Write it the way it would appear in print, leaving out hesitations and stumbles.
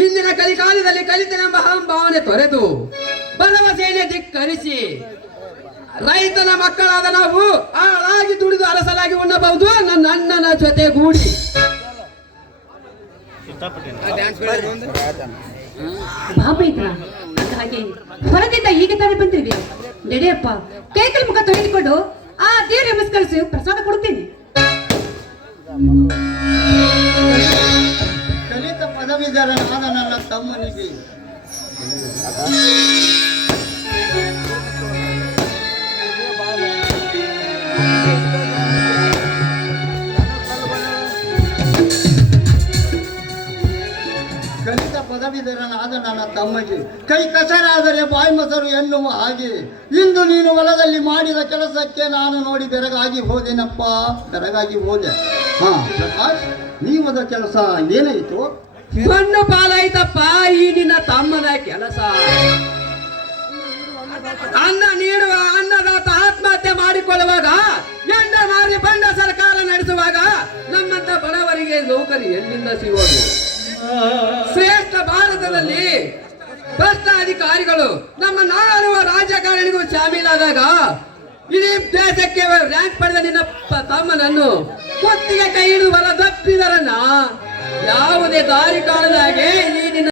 ಇಂದಿನ ಕಲಿಕಾಲದಲ್ಲಿ ಕಲಿತನೆಂಬ ಭಾವನೆ ತೊರೆದು ಬಲವ ಸೇನೆ ಧಿಕ್ಕರಿಸಿ ರೈತನ ಮಕ್ಕಳಾದ ನಾವು ಆಳಾಗಿ ದುಡಿದು ಅರಸಲಾಗಿ ಉಣ್ಣಬಹುದು ನನ್ನ ಅಣ್ಣನ ಜೊತೆಗೂಡಿ. ಹಾಗೆ ಹೊರದಿಂದ ಈಗ ತಾನೇ ಬಂದಿರಿ. ನಡೆಯಪ್ಪ, ಕೈಕಲ್ ಮುಖ ತೊಳೆದುಕೊಂಡು ಆ ದೇವ್ರ ನಮಸ್ಕರಿಸಿ ಪ್ರಸಾದ ಕೊಡ್ತೀನಿ. ಕಲಿತ ಪದವೀಧರನಾದ ನನ್ನ ತಮ್ಮನಿಗೆ ಕಲಿತ ಪದವೀಧರನಾದ ನನ್ನ ತಮ್ಮಗೆ ಕೈ ಕಸರಾದರೆ ಬಾಯಿ ಮೊಸರು ಎನ್ನುವ ಹಾಗೆ ಇಂದು ನೀನು ಹೊಲದಲ್ಲಿ ಮಾಡಿದ ಕೆಲಸಕ್ಕೆ ನಾನು ನೋಡಿ ಬೆರಗಾಗಿ ಹೋದೆನಪ್ಪ, ಬೆರಗಾಗಿ ಹೋದೆ. ಹಾ ಪ್ರಕಾಶ್, ನೀವದ ಕೆಲಸ ಏನಾಯಿತು? ಮಣ್ಣು ಪಾಲಾಯ್ತಪ್ಪ ಈ ನಿನ್ನ ತಮ್ಮನ ಕೆಲಸ. ಅನ್ನ ನೀಡುವ ಅನ್ನದಾತ ಆತ್ಮಹತ್ಯೆ ಮಾಡಿಕೊಳ್ಳುವಾಗ, ಎಂಡ ಮಾರಿ ಬಂಡ ಸರ್ಕಾರ ನಡೆಸುವಾಗ ನಮ್ಮಂತ ಬಡವರಿಗೆ ನೌಕರಿ ಎಲ್ಲಿಂದ ಸಿಗೋದು? ಶ್ರೇಷ್ಠ ಭಾರತದಲ್ಲಿ ಭ್ರಷ್ಟ ಅಧಿಕಾರಿಗಳು ನಮ್ಮ ನಾಡುವ ರಾಜಕಾರಣಿಗೂ ಶಾಮೀಲಾದಾಗ ಇಡೀ ದೇಶಕ್ಕೆ ರ್ಯಾಂಕ್ ಪಡೆದ ನಿನ್ನ ತಮ್ಮನನ್ನು ಕೊತ್ತಿಗೆ ಕೈ ಹಿಡಿದು ಹೊಲ ದಪ್ಪಿದರನ್ನ ಯಾವುದೇ ದಾರಿ ಕಾಣದಾಗೆ ಈ ನಿನ್ನ